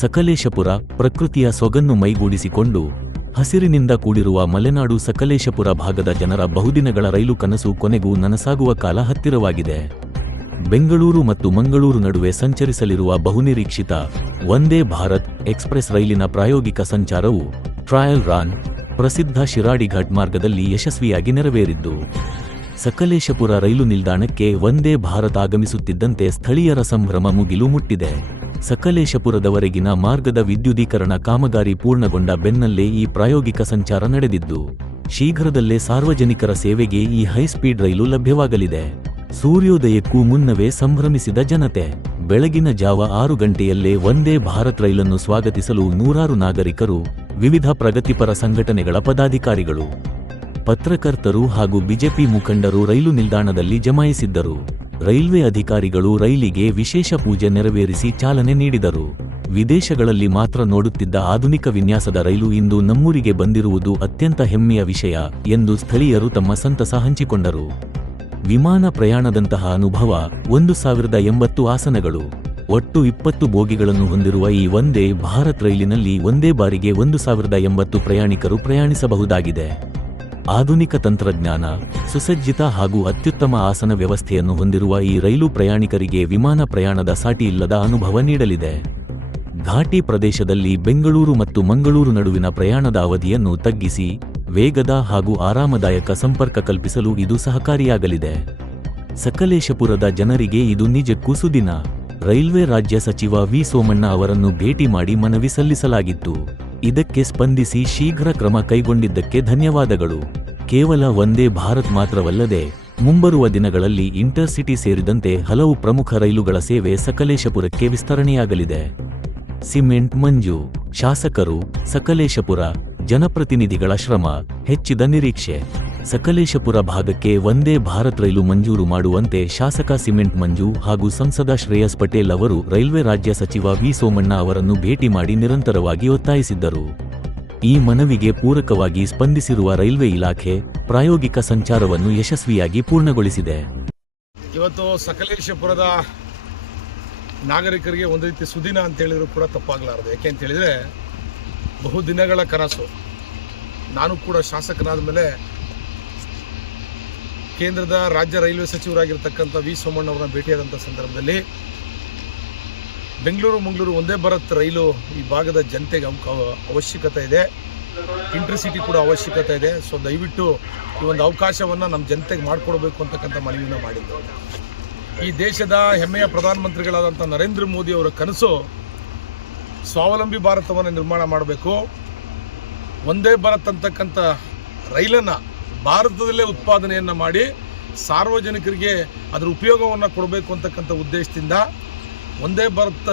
ಸಕಲೇಶಪುರ ಪ್ರಕೃತಿಯ ಸೊಗನ್ನು ಮೈಗೂಡಿಸಿಕೊಂಡು ಹಸಿರಿನಿಂದ ಕೂಡಿರುವ ಮಲೆನಾಡು ಸಕಲೇಶಪುರ ಭಾಗದ ಜನರ ಬಹುದಿನಗಳ ರೈಲು ಕನಸು ಕೊನೆಗೂ ನನಸಾಗುವ ಕಾಲ ಹತ್ತಿರವಾಗಿದೆ. ಬೆಂಗಳೂರು ಮತ್ತು ಮಂಗಳೂರು ನಡುವೆ ಸಂಚರಿಸಲಿರುವ ಬಹುನಿರೀಕ್ಷಿತ ವಂದೇ ಭಾರತ್ ಎಕ್ಸ್‌ಪ್ರೆಸ್ ರೈಲಿನ ಪ್ರಾಯೋಗಿಕ ಸಂಚಾರವು ಟ್ರಯಲ್ ರನ್ ಪ್ರಸಿದ್ಧ ಶಿರಾಡಿಘಾಟ್ ಮಾರ್ಗದಲ್ಲಿ ಯಶಸ್ವಿಯಾಗಿ ನೆರವೇರಿದ್ದು, ಸಕಲೇಶಪುರ ರೈಲು ನಿಲ್ದಾಣಕ್ಕೆ ವಂದೇ ಭಾರತ್ ಆಗಮಿಸುತ್ತಿದ್ದಂತೆ ಸ್ಥಳೀಯರ ಸಂಭ್ರಮ ಮುಗಿಲು ಮುಟ್ಟಿದೆ. ಸಕಲೇಶಪುರದವರೆಗಿನ ಮಾರ್ಗದ ವಿದ್ಯುದೀಕರಣ ಕಾಮಗಾರಿ ಪೂರ್ಣಗೊಂಡ ಬೆನ್ನಲ್ಲೇ ಈ ಪ್ರಾಯೋಗಿಕ ಸಂಚಾರ ನಡೆದಿದ್ದು, ಶೀಘ್ರದಲ್ಲೇ ಸಾರ್ವಜನಿಕರ ಸೇವೆಗೆ ಈ ಹೈಸ್ಪೀಡ್ ರೈಲು ಲಭ್ಯವಾಗಲಿದೆ. ಸೂರ್ಯೋದಯಕ್ಕೂ ಮುನ್ನವೇ ಸಂಭ್ರಮಿಸಿದ ಜನತೆ. ಬೆಳಗಿನ ಜಾವ 6 ಗಂಟೆಯಲ್ಲೇ ವಂದೇ ಭಾರತ್ ರೈಲನ್ನು ಸ್ವಾಗತಿಸಲು ನೂರಾರು ನಾಗರಿಕರು, ವಿವಿಧ ಪ್ರಗತಿಪರ ಸಂಘಟನೆಗಳ ಪದಾಧಿಕಾರಿಗಳು, ಪತ್ರಕರ್ತರು ಹಾಗೂ ಬಿಜೆಪಿ ಮುಖಂಡರು ರೈಲು ನಿಲ್ದಾಣದಲ್ಲಿ ಜಮಾಯಿಸಿದ್ದರು. ರೈಲ್ವೆ ಅಧಿಕಾರಿಗಳು ರೈಲಿಗೆ ವಿಶೇಷ ಪೂಜೆ ನೆರವೇರಿಸಿ ಚಾಲನೆ ನೀಡಿದರು. ವಿದೇಶಗಳಲ್ಲಿ ಮಾತ್ರ ನೋಡುತ್ತಿದ್ದ ಆಧುನಿಕ ವಿನ್ಯಾಸದ ರೈಲು ಇಂದು ನಮ್ಮೂರಿಗೆ ಬಂದಿರುವುದು ಅತ್ಯಂತ ಹೆಮ್ಮೆಯ ವಿಷಯ ಎಂದು ಸ್ಥಳೀಯರು ತಮ್ಮ ಸಂತಸ ಹಂಚಿಕೊಂಡರು. ವಿಮಾನ ಪ್ರಯಾಣದಂತಹ ಅನುಭವ. 1080 ಆಸನಗಳು, ಒಟ್ಟು 20 ಬೋಗಿಗಳನ್ನು ಹೊಂದಿರುವ ಈ ವಂದೇ ಭಾರತ್ ರೈಲಿನಲ್ಲಿ ಒಂದೇ ಬಾರಿಗೆ 1080 ಪ್ರಯಾಣಿಕರು ಪ್ರಯಾಣಿಸಬಹುದಾಗಿದೆ. ಆಧುನಿಕ ತಂತ್ರಜ್ಞಾನ, ಸುಸಜ್ಜಿತ ಹಾಗೂ ಅತ್ಯುತ್ತಮ ಆಸನ ವ್ಯವಸ್ಥೆಯನ್ನು ಹೊಂದಿರುವ ಈ ರೈಲು ಪ್ರಯಾಣಿಕರಿಗೆ ವಿಮಾನ ಪ್ರಯಾಣದ ಸಾಟಿಯಿಲ್ಲದ ಅನುಭವ ನೀಡಲಿದೆ. ಘಾಟಿ ಪ್ರದೇಶದಲ್ಲಿ ಬೆಂಗಳೂರು ಮತ್ತು ಮಂಗಳೂರು ನಡುವಿನ ಪ್ರಯಾಣದ ಅವಧಿಯನ್ನು ತಗ್ಗಿಸಿ ವೇಗದ ಹಾಗೂ ಆರಾಮದಾಯಕ ಸಂಪರ್ಕ ಕಲ್ಪಿಸಲು ಇದು ಸಹಕಾರಿಯಾಗಲಿದೆ. ಸಕಲೇಶಪುರದ ಜನರಿಗೆ ಇದು ನಿಜಕ್ಕೂ ಸುದಿನ. ರೈಲ್ವೆ ರಾಜ್ಯ ಸಚಿವ ವಿ ಸೋಮಣ್ಣ ಅವರನ್ನು ಭೇಟಿ ಮಾಡಿ ಮನವಿ ಸಲ್ಲಿಸಲಾಗಿತ್ತು. ಇದಕ್ಕೆ ಸ್ಪಂದಿಸಿ ಶೀಘ್ರ ಕ್ರಮ ಕೈಗೊಂಡಿದ್ದಕ್ಕೆ ಧನ್ಯವಾದಗಳು. ಕೇವಲ ವಂದೇ ಭಾರತ್ ಮಾತ್ರವಲ್ಲದೆ ಮುಂಬರುವ ದಿನಗಳಲ್ಲಿ ಇಂಟರ್ಸಿಟಿ ಸೇರಿದಂತೆ ಹಲವು ಪ್ರಮುಖ ರೈಲುಗಳ ಸೇವೆ ಸಕಲೇಶಪುರಕ್ಕೆ ವಿಸ್ತರಣೆಯಾಗಲಿದೆ. ಸಿಮೆಂಟ್ ಮಂಜು. ಶಾಸಕರು, ಸಕಲೇಶಪುರ ಜನಪ್ರತಿನಿಧಿಗಳ ಶ್ರಮ, ಹೆಚ್ಚಿದ ನಿರೀಕ್ಷೆ. ಸಕಲೇಶಪುರ ಭಾಗಕ್ಕೆ ವಂದೇ ಭಾರತ್ ರೈಲು ಮಂಜೂರು ಮಾಡುವಂತೆ ಶಾಸಕ ಸಿಮೆಂಟ್ ಮಂಜು ಹಾಗೂ ಸಂಸದ ಶ್ರೇಯಸ್ ಪಟೇಲ್ ಅವರು ರೈಲ್ವೆ ರಾಜ್ಯ ಸಚಿವ ವಿ ಸೋಮಣ್ಣ ಅವರನ್ನು ಭೇಟಿ ಮಾಡಿ ನಿರಂತರವಾಗಿ ಒತ್ತಾಯಿಸಿದ್ದರು. ಈ ಮನವಿಗೆ ಪೂರಕವಾಗಿ ಸ್ಪಂದಿಸಿರುವ ರೈಲ್ವೆ ಇಲಾಖೆ ಪ್ರಾಯೋಗಿಕ ಸಂಚಾರವನ್ನು ಯಶಸ್ವಿಯಾಗಿ ಪೂರ್ಣಗೊಳಿಸಿದೆ. ಇವತ್ತು ಸಕಲೇಶಪುರದ ನಾಗರಿಕರಿಗೆ ಒಂದು ರೀತಿ ಸುದಿನ ಅಂತ ಹೇಳಿದ್ರು ಕೂಡ ತಪ್ಪಾಗಲಾರದು. ಯಾಕೆ ಅಂತ ಹೇಳಿದರೆ, ಬಹುದಿನಗಳ ಕನಸು. ನಾನು ಕೂಡ ಶಾಸಕನಾದ ಮೇಲೆ ಕೇಂದ್ರದ ರಾಜ್ಯ ರೈಲ್ವೆ ಸಚಿವರಾಗಿರ್ತಕ್ಕಂಥ ವಿ ಸೋಮಣ್ಣ ಅವರನ್ನ ಭೇಟಿಯಾದಂಥ ಸಂದರ್ಭದಲ್ಲಿ ಬೆಂಗಳೂರು ಮಂಗಳೂರು ಒಂದೇ ಭಾರತ್ ರೈಲು ಈ ಭಾಗದ ಜನತೆಗೆ ಅವಶ್ಯಕತೆ ಇದೆ, ಇಂಟರ್ಸಿಟಿ ಕೂಡ ಅವಶ್ಯಕತೆ ಇದೆ. ಸೊ ದಯವಿಟ್ಟು ಈ ಒಂದು ಅವಕಾಶವನ್ನು ನಮ್ಮ ಜನತೆಗೆ ಮಾಡಿಕೊಡ್ಬೇಕು ಅಂತಕ್ಕಂಥ ಮನವಿಯನ್ನು ಮಾಡಿದ್ದು. ಈ ದೇಶದ ಹೆಮ್ಮೆಯ ಪ್ರಧಾನಮಂತ್ರಿಗಳಾದಂಥ ನರೇಂದ್ರ ಮೋದಿ ಅವರ ಕನಸು ಸ್ವಾವಲಂಬಿ ಭಾರತವನ್ನು ನಿರ್ಮಾಣ ಮಾಡಬೇಕು. ಒಂದೇ ಭಾರತ್ ಅಂತಕ್ಕಂಥ ರೈಲನ್ನು ಭಾರತದಲ್ಲೇ ಉತ್ಪಾದನೆಯನ್ನು ಮಾಡಿ ಸಾರ್ವಜನಿಕರಿಗೆ ಅದರ ಉಪಯೋಗವನ್ನು ಕೊಡಬೇಕು ಅಂತಕ್ಕಂಥ ಉದ್ದೇಶದಿಂದ ಒಂದೇ ಭಾರತ್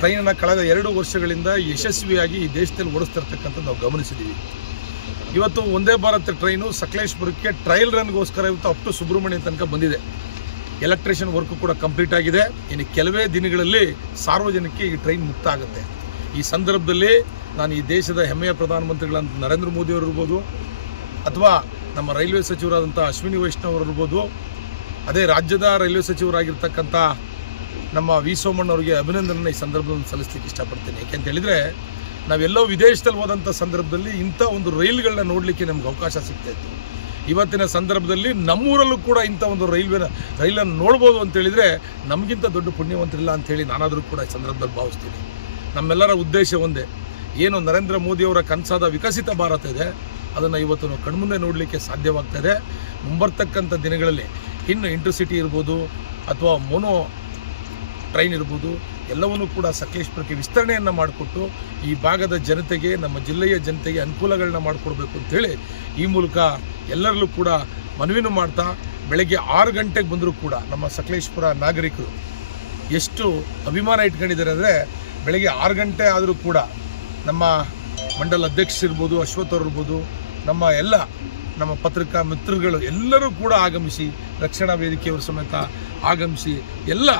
ಟ್ರೈನನ್ನು ಕಳೆದ 2 ವರ್ಷಗಳಿಂದ ಯಶಸ್ವಿಯಾಗಿ ಈ ದೇಶದಲ್ಲಿ ಓಡಿಸ್ತಿರ್ತಕ್ಕಂಥದ್ದು ನಾವು ಗಮನಿಸಿದ್ದೀವಿ. ಇವತ್ತು ಒಂದೇ ಭಾರತ್ ಟ್ರೈನು ಸಕಲೇಶಪುರಕ್ಕೆ ಟ್ರಯಲ್ ರನ್ಗೋಸ್ಕರ ಇವತ್ತು ಅಪ್ ಟು ಸುಬ್ರಹ್ಮಣ್ಯ ತನಕ ಬಂದಿದೆ. ಎಲೆಕ್ಟ್ರಿಷಿಯನ್ ವರ್ಕ್ ಕೂಡ ಕಂಪ್ಲೀಟ್ ಆಗಿದೆ. ಇನ್ನು ಕೆಲವೇ ದಿನಗಳಲ್ಲಿ ಸಾರ್ವಜನಿಕರಿಗೆ ಈ ಟ್ರೈನ್ ಮುಕ್ತ ಆಗುತ್ತೆ. ಈ ಸಂದರ್ಭದಲ್ಲಿ ನಾನು ಈ ದೇಶದ ಹೆಮ್ಮೆಯ ಪ್ರಧಾನಮಂತ್ರಿಗಳಂತ ನರೇಂದ್ರ ಮೋದಿ ಅವರು ಇರ್ಬೋದು, ಅಥವಾ ನಮ್ಮ ರೈಲ್ವೆ ಸಚಿವರಾದಂಥ ಅಶ್ವಿನಿ ವೈಷ್ಣವ್ ಅವರು ಇರ್ಬೋದು, ಅದೇ ರಾಜ್ಯದ ರೈಲ್ವೆ ಸಚಿವರಾಗಿರ್ತಕ್ಕಂಥ ನಮ್ಮ ವಿ ಸೋಮಣ್ಣ ಅವರಿಗೆ ಅಭಿನಂದನೆ ಈ ಸಂದರ್ಭದಲ್ಲಿ ಸಲ್ಲಿಸಲಿಕ್ಕೆ ಇಷ್ಟಪಡ್ತೀನಿ. ಯಾಕೆಂತ ಹೇಳಿದರೆ, ನಾವೆಲ್ಲೋ ವಿದೇಶದಲ್ಲಿ ಹೋದಂಥ ಸಂದರ್ಭದಲ್ಲಿ ಇಂಥ ಒಂದು ರೈಲ್ಗಳನ್ನ ನೋಡಲಿಕ್ಕೆ ನಮ್ಗೆ ಅವಕಾಶ ಸಿಗ್ತಾಯಿತ್ತು. ಇವತ್ತಿನ ಸಂದರ್ಭದಲ್ಲಿ ನಮ್ಮೂರಲ್ಲೂ ಕೂಡ ಇಂಥ ಒಂದು ರೈಲನ್ನು ನೋಡ್ಬೋದು ಅಂತೇಳಿದರೆ ನಮಗಿಂತ ದೊಡ್ಡ ಪುಣ್ಯವಂತರಿಲ್ಲ ಅಂಥೇಳಿ ನಾನಾದರೂ ಕೂಡ ಈ ಸಂದರ್ಭದಲ್ಲಿ ಭಾವಿಸ್ತೀನಿ. ನಮ್ಮೆಲ್ಲರ ಉದ್ದೇಶ ಒಂದೇ. ಏನು ನರೇಂದ್ರ ಮೋದಿಯವರ ಕನಸಾದ ವಿಕಸಿತ ಭಾರತ ಇದೆ, ಅದನ್ನು ಇವತ್ತು ನಾವು ಕಣ್ಮುಂದೆ ನೋಡಲಿಕ್ಕೆ ಸಾಧ್ಯವಾಗ್ತದೆ. ಮುಂಬರ್ತಕ್ಕಂಥ ದಿನಗಳಲ್ಲಿ ಇನ್ನು ಇಂಟರ್ಸಿಟಿ ಇರ್ಬೋದು ಅಥವಾ ಮೋನೋ ಟ್ರೈನ್ ಇರ್ಬೋದು, ಎಲ್ಲವನ್ನೂ ಕೂಡ ಸಕಲೇಶಪುರಕ್ಕೆ ವಿಸ್ತರಣೆಯನ್ನು ಮಾಡಿಕೊಟ್ಟು ಈ ಭಾಗದ ಜನತೆಗೆ, ನಮ್ಮ ಜಿಲ್ಲೆಯ ಜನತೆಗೆ ಅನುಕೂಲಗಳನ್ನ ಮಾಡಿಕೊಡ್ಬೇಕು ಅಂಥೇಳಿ ಈ ಮೂಲಕ ಎಲ್ಲರಲ್ಲೂ ಕೂಡ ಮನವಿನೂ ಮಾಡ್ತಾ, ಬೆಳಗ್ಗೆ 6 ಗಂಟೆಗೆ ಬಂದರೂ ಕೂಡ ನಮ್ಮ ಸಕಲೇಶಪುರ ನಾಗರಿಕರು ಎಷ್ಟು ಅಭಿಮಾನ ಇಟ್ಕೊಂಡಿದ್ದಾರೆ ಅಂದರೆ, ಬೆಳಗ್ಗೆ 6 ಗಂಟೆ ಆದರೂ ಕೂಡ ನಮ್ಮ ಮಂಡಲ ಅಧ್ಯಕ್ಷರಿರ್ಬೋದು, ಅಶ್ವಥ್ ಅವರು ಇರ್ಬೋದು, ನಮ್ಮ ಪತ್ರಿಕಾ ಮಿತ್ರಗಳು ಎಲ್ಲರೂ ಕೂಡ ಆಗಮಿಸಿ, ರಕ್ಷಣಾ ವೇದಿಕೆಯವರು ಸಮೇತ ಆಗಮಿಸಿ ಎಲ್ಲ